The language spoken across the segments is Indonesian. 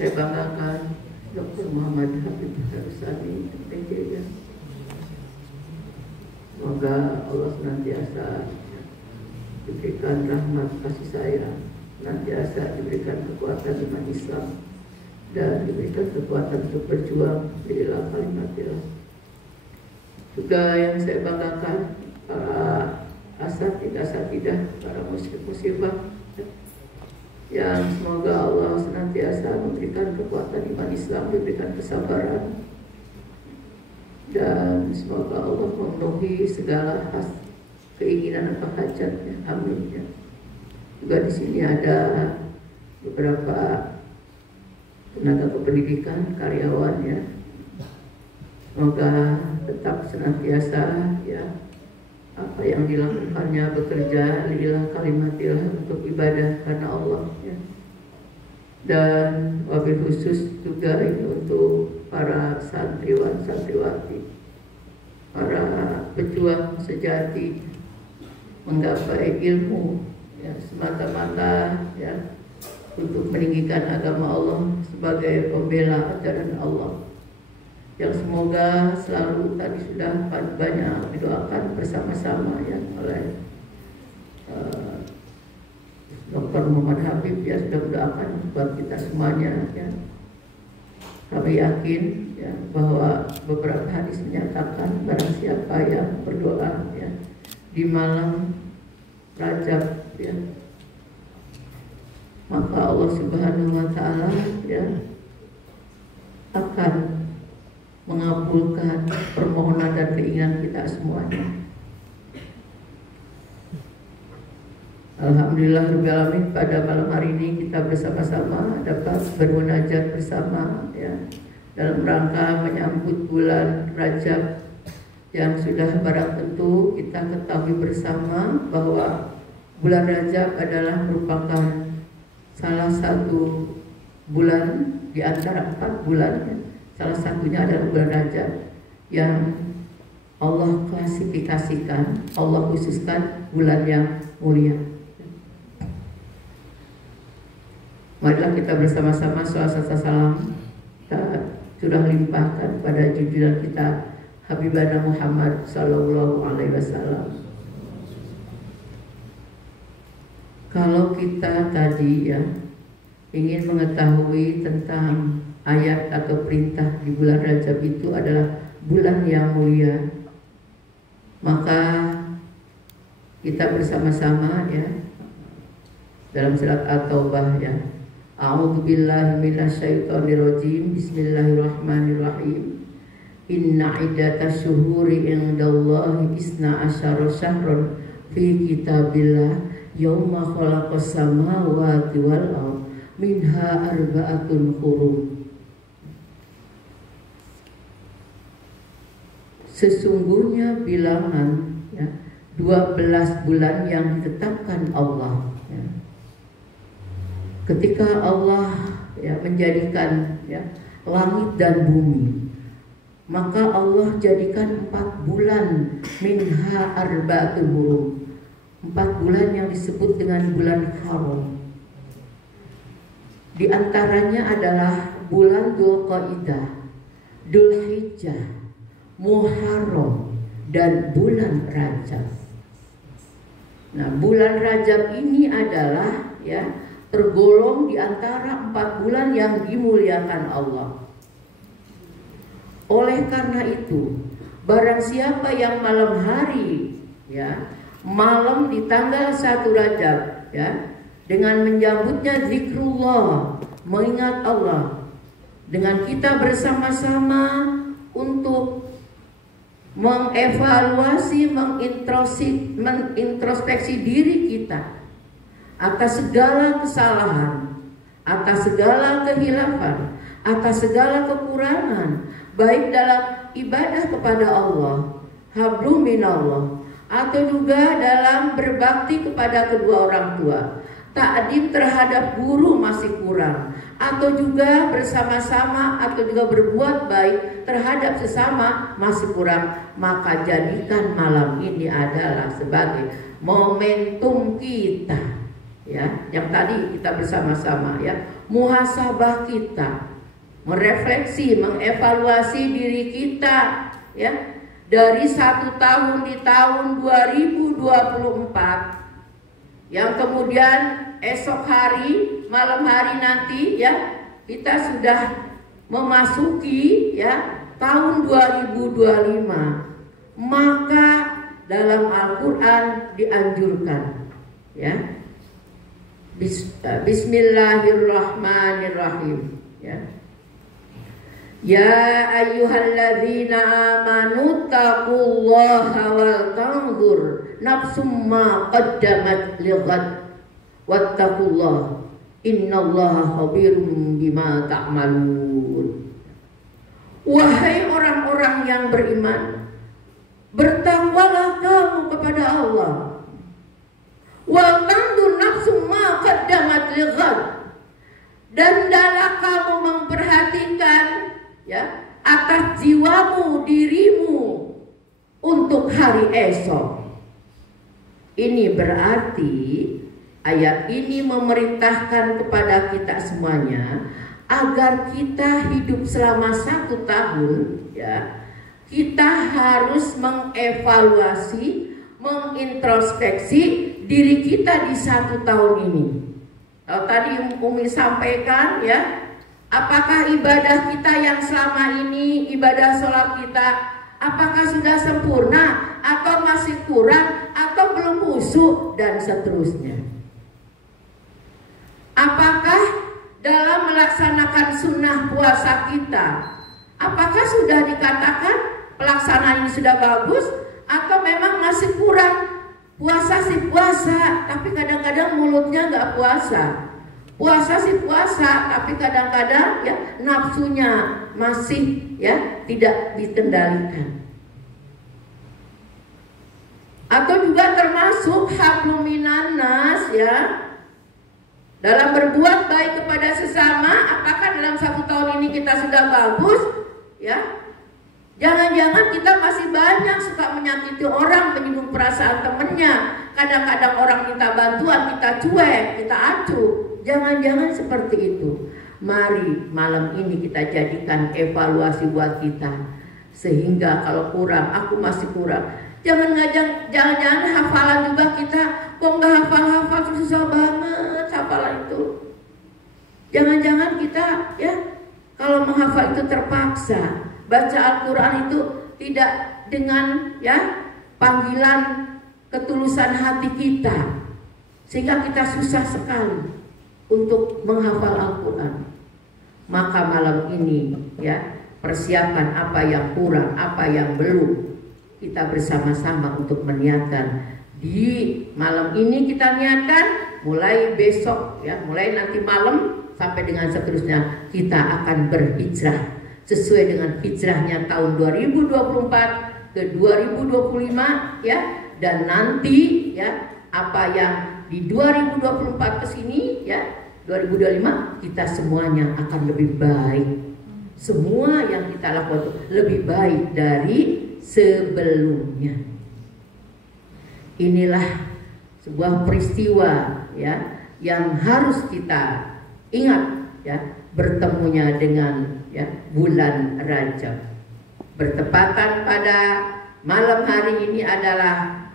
saya banggakan Dr. Muhammad Habib Harsani PJ. Semoga Allah senantiasa diberikan rahmat kasih sayang, senantiasa diberikan kekuatan iman Islam, dan diberikan kekuatan untuk berjuang bila kalimatillah. Juga yang saya banggakan para asatidah, para muslimah, yang semoga Allah senantiasa memberikan kekuatan iman Islam, diberikan kesabaran, dan semoga Allah memenuhi segala keinginan atau hajatnya. Amin. Ya. Juga di sini ada beberapa tenaga kependidikan, karyawannya. Semoga tetap senantiasa ya apa yang dilakukannya, bekerja lillah kalimatillah untuk ibadah karena Allah ya. Dan wabil khusus juga ini untuk para santriwan santriwati, para pejuang sejati menggapai ilmu ya, semata-mata ya untuk meninggikan agama Allah sebagai pembela ajaran Allah, yang semoga selalu tadi sudah banyak didoakan bersama-sama ya oleh Dr. Muhammad Habib ya, sudah mendoakan buat kita semuanya ya. Kami yakin ya bahwa beberapa hadis menyatakan barang siapa yang berdoa ya di malam Rajab ya, maka Allah Subhanahu wa taala ya akan mengabulkan permohonan dan keinginan kita semuanya. Alhamdulillahirobbilalamin, pada malam hari ini kita bersama-sama dapat bermunajat bersama ya dalam rangka menyambut bulan Rajab yang sudah barang tentu kita ketahui bersama bahwa bulan Rajab adalah merupakan salah satu bulan di antara 4 bulan ya. Salah satunya adalah bulan Rajab yang Allah klasifikasikan, Allah khususkan bulan yang mulia. Marilah kita bersama-sama salawat salam kita curah limpahkan pada junjungan kita Habibana Muhammad sallallahu alaihi wasallam. Kalau kita tadi ya ingin mengetahui tentang ayat atau perintah di bulan Rajab itu adalah bulan yang mulia, maka kita bersama-sama ya dalam surat At-Taubah ya, a'udzubillahi minasyaitonirrajim, bismillahirrahmanirrahim. Inna iddatash syuhuri indallahi isna asyara syahran fi kitabillah yauma khalaqas samawati wal ardh minha arba'atun hurum. Sesungguhnya bilangan ya, 12 bulan yang ditetapkan Allah ya. Ketika Allah ya menjadikan ya langit dan bumi, maka Allah jadikan 4 bulan minha arba'atun hurum, 4 bulan yang disebut dengan bulan haram. Di antaranya adalah bulan Dzulqa'dah, Dzulhijjah, Muharram, dan bulan Rajab. Nah, bulan Rajab ini adalah ya tergolong di antara 4 bulan yang dimuliakan Allah. Oleh karena itu, barang siapa yang malam hari ya, malam di tanggal 1 Rajab ya, dengan menyambutnya zikrullah, mengingat Allah, dengan kita bersama-sama untuk mengevaluasi, mengintrospeksi diri kita atas segala kesalahan, atas segala kehilafan, atas segala kekurangan, baik dalam ibadah kepada Allah, hablum minallah, atau juga dalam berbakti kepada kedua orang tua, ta'dib terhadap guru masih kurang, atau juga bersama-sama atau juga berbuat baik terhadap sesama masih kurang, maka jadikan malam ini adalah sebagai momentum kita ya, yang tadi kita bersama-sama ya, muhasabah kita, merefleksi, mengevaluasi diri kita ya, dari 1 tahun di tahun 2024 yang kemudian esok hari, malam hari nanti ya, kita sudah memasuki ya tahun 2025. Maka dalam Al-Quran dianjurkan ya, Bismillahirrahmanirrahim ya. Ya ayyuhalladzina amanu taqullaha wal tanzur nafsum ma qaddamat lighad wattaqullaha innallaha khabirum bima ta'malun. Wahai orang-orang yang beriman, bertakwalah kamu kepada Allah. Wal tanzur nafsum ma qaddamat lighad, dan hendaklah kamu memperhatikan ya atas jiwamu, dirimu untuk hari esok. Ini berarti ayat ini memerintahkan kepada kita semuanya agar kita hidup selama 1 tahun ya, kita harus mengevaluasi, mengintrospeksi diri kita di 1 tahun ini. Kalau tadi Umi sampaikan ya, apakah ibadah kita yang selama ini, ibadah sholat kita, apakah sudah sempurna atau masih kurang atau belum busuk dan seterusnya. Apakah dalam melaksanakan sunnah puasa kita, apakah sudah dikatakan pelaksanaan ini sudah bagus atau memang masih kurang? Puasa sih puasa, tapi kadang-kadang mulutnya nggak puasa. Puasa sih puasa, tapi kadang-kadang ya nafsunya masih ya tidak dikendalikan. Atau juga termasuk hablum minan nas ya, dalam berbuat baik kepada sesama. Apakah dalam 1 tahun ini kita sudah bagus ya? Jangan-jangan kita masih banyak suka menyakiti orang, menyinggung perasaan temennya. Kadang-kadang orang minta bantuan, kita cuek, kita acuh. Jangan-jangan seperti itu. Mari malam ini kita jadikan evaluasi buat kita. Sehingga kalau kurang, aku masih kurang. Jangan-jangan hafalan juga kita. Kok nggak hafal-hafal, susah banget hafalan itu. Jangan-jangan kita ya, kalau menghafal itu terpaksa. Baca Al-Quran itu tidak dengan ya panggilan ketulusan hati kita, sehingga kita susah sekali untuk menghafal Al-Quran. Maka malam ini ya, persiapan apa yang kurang, apa yang belum, kita bersama-sama untuk meniatkan. Di malam ini kita niatkan, mulai besok ya, mulai nanti malam sampai dengan seterusnya kita akan berhijrah sesuai dengan hijrahnya tahun 2024 ke 2025 ya, dan nanti ya apa yang di 2024 ke sini ya 2025 kita semuanya akan lebih baik. Semua yang kita lakukan lebih baik dari sebelumnya. Inilah sebuah peristiwa ya yang harus kita ingat ya, bertemunya dengan ya bulan Rajab. Bertepatan pada malam hari ini adalah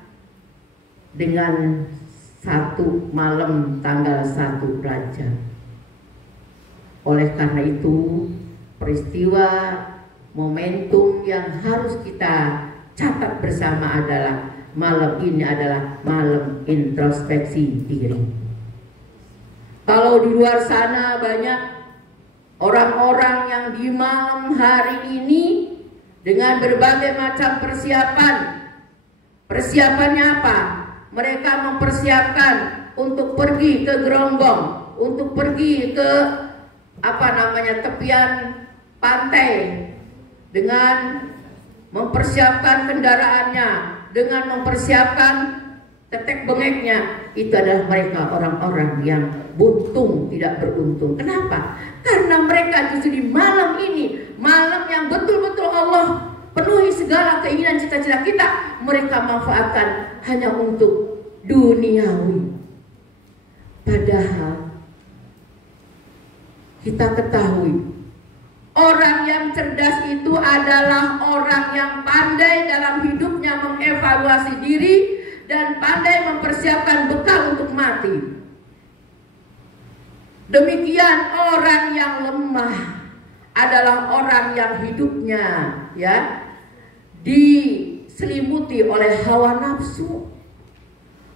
dengan 1 malam tanggal 1 Rajab. Oleh karena itu, peristiwa momentum yang harus kita catat bersama adalah malam ini adalah malam introspeksi diri. Kalau di luar sana banyak orang-orang yang di malam hari ini dengan berbagai macam persiapan. Persiapannya apa? Mereka mempersiapkan untuk pergi ke Geronggong, untuk pergi ke tepian pantai, dengan mempersiapkan kendaraannya, dengan mempersiapkan tetek bengeknya. Itu adalah mereka orang-orang yang buntung tidak beruntung. Kenapa? Karena mereka justru di malam ini, malam yang betul-betul Allah penuhi segala keinginan cita-cita kita, mereka manfaatkan hanya untuk duniawi. Padahal kita ketahui orang yang cerdas itu adalah orang yang pandai dalam hidupnya mengevaluasi diri dan pandai mempersiapkan bekal untuk mati. Demikian orang yang lemah adalah orang yang hidupnya diselimuti oleh hawa nafsu,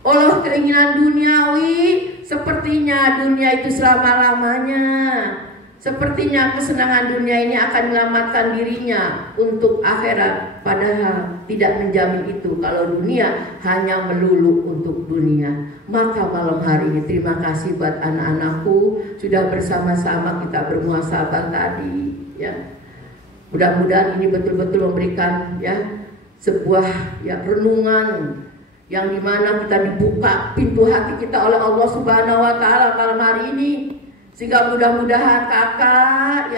oleh keinginan duniawi. Sepertinya dunia itu selama-lamanya, sepertinya kesenangan dunia ini akan menyelamatkan dirinya untuk akhirat. Padahal tidak menjamin itu kalau dunia hanya melulu untuk dunia. Maka malam hari ini terima kasih buat anak-anakku sudah bersama-sama kita bermuhasabah tadi ya. Mudah-mudahan ini betul-betul memberikan sebuah renungan yang dimana kita dibuka pintu hati kita oleh Allah Subhanahu wa Ta'ala malam hari ini, sehingga mudah-mudahan kakak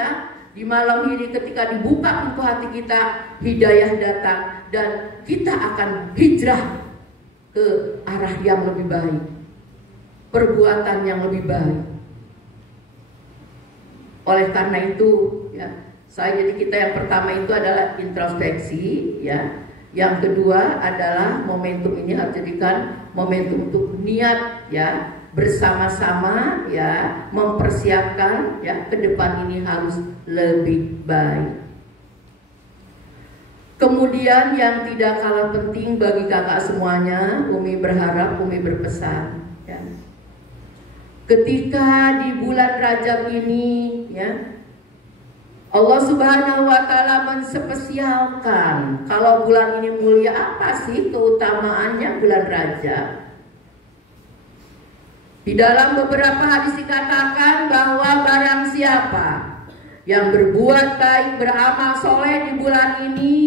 di malam ini ketika dibuka pintu hati kita, hidayah datang dan kita akan hijrah ke arah yang lebih baik, perbuatan yang lebih baik. Oleh karena itu jadi kita yang pertama itu adalah introspeksi Yang kedua adalah momentum ini harus jadikan momentum untuk niat bersama-sama mempersiapkan ke depan ini harus lebih baik. Kemudian yang tidak kalah penting bagi kakak semuanya, Umi berharap, Umi berpesan ketika di bulan Rajab ini Allah Subhanahu wa Ta'ala menspesialkan kalau bulan ini mulia. Apa sih keutamaannya bulan Rajab? Di dalam beberapa hadis dikatakan bahwa barang siapa yang berbuat baik, beramal soleh di bulan ini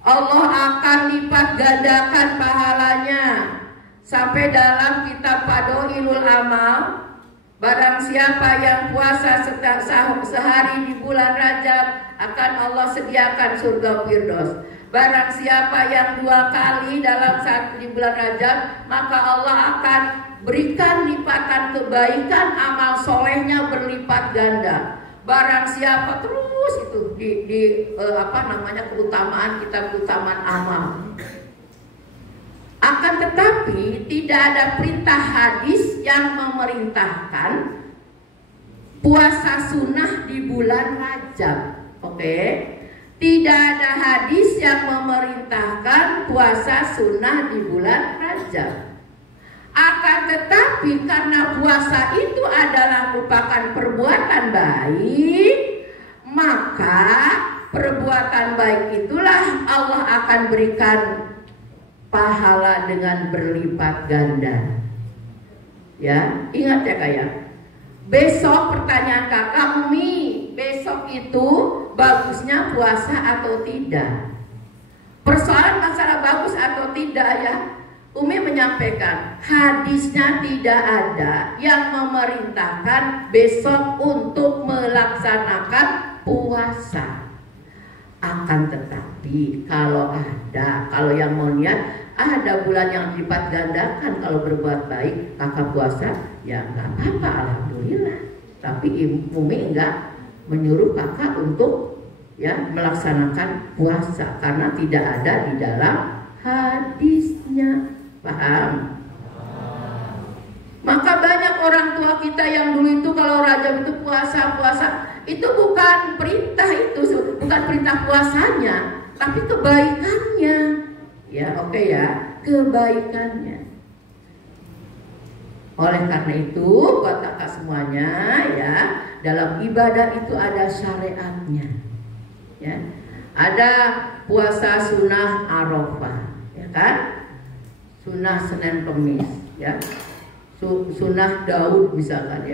Allah akan lipat gandakan pahalanya. Sampai dalam kitab Fadhailul Amal, barang siapa yang puasa sehari di bulan Rajab akan Allah sediakan surga Firdaus. Barang siapa yang 2 kali dalam di bulan Rajab, maka Allah akan berikan lipatan kebaikan, amal solehnya berlipat ganda. Barang siapa terus itu keutamaan amal. Akan tetapi tidak ada perintah hadis yang memerintahkan puasa sunnah di bulan Rajab. Tidak ada hadis yang memerintahkan puasa sunnah di bulan Rajab. Akan tetapi karena puasa itu adalah merupakan perbuatan baik, maka perbuatan baik itulah Allah akan berikan pahala dengan berlipat ganda. Ingat Kak besok pertanyaan kakak, Umi, besok itu bagusnya puasa atau tidak? Persoalan masalah bagus atau tidak Umi menyampaikan hadisnya tidak ada yang memerintahkan besok untuk melaksanakan puasa. Akan tetapi kalau yang mau niat, ada bulan yang lipat gandakan kalau berbuat baik, kakak puasa nggak apa-apa, alhamdulillah. Tapi Umi enggak menyuruh kakak untuk melaksanakan puasa karena tidak ada di dalam hadisnya. Paham? Maka banyak orang tua kita yang dulu itu kalau Rajab itu puasa, itu bukan perintah, itu bukan perintah puasanya, tapi kebaikannya. Kebaikannya. Oleh karena itu buat kakak semuanya dalam ibadah itu ada syariatnya. Ada puasa sunnah Arafah, sunnah Senin Kemis, sunnah Daud misalkan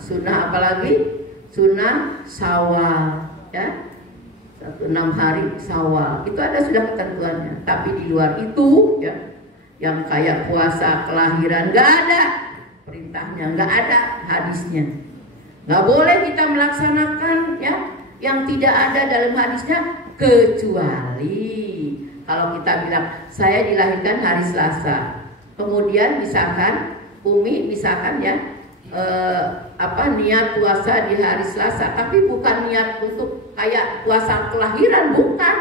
sunnah apalagi sunnah Syawal 6 hari Syawal, itu ada sudah ketentuannya. Tapi di luar itu yang kayak puasa kelahiran nggak ada perintahnya, nggak ada hadisnya. Nggak boleh kita melaksanakan yang tidak ada dalam hadisnya, kecuali kalau kita bilang saya dilahirkan hari Selasa, kemudian misalkan Umi misalkan ya niat puasa di hari Selasa, tapi bukan niat untuk kayak puasa kelahiran, bukan.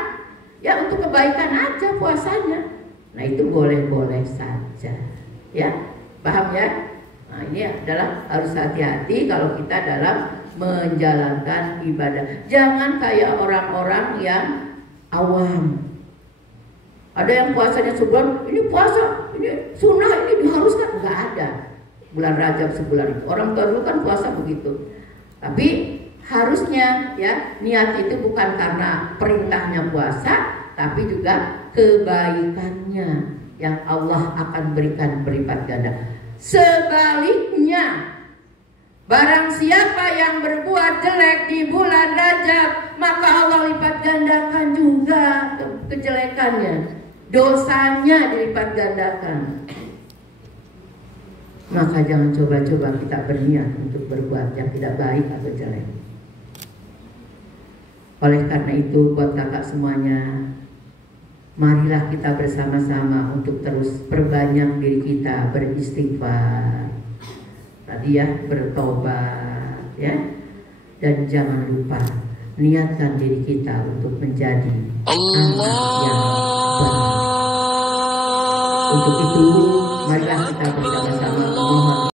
Ya untuk kebaikan aja puasanya. Nah itu boleh-boleh saja. Ya, paham ya? Nah ini adalah harus hati-hati kalau kita dalam menjalankan ibadah. Jangan kayak orang-orang yang awam. Ada yang puasanya sebulan, ini puasa, ini sunnah, ini diharuskan. Enggak ada. Bulan Rajab sebulan itu. Orang tua dulu kan puasa begitu. Tapi harusnya ya niat itu bukan karena perintahnya puasa, tapi juga kebaikannya yang Allah akan berikan berlipat ganda. Sebaliknya, barang siapa yang berbuat jelek di bulan Rajab, maka Allah lipat gandakan juga kejelekannya. Dosanya dilipat gandakan. Maka jangan coba-coba kita berniat untuk berbuat yang tidak baik atau jelek. Oleh karena itu buat kakak semuanya, marilah kita bersama-sama untuk terus perbanyak diri kita beristighfar. Tadi ya bertobat ya. Dan jangan lupa niatkan diri kita untuk menjadi anak yang baik. Untuk itu marilah kita bersama-sama memohon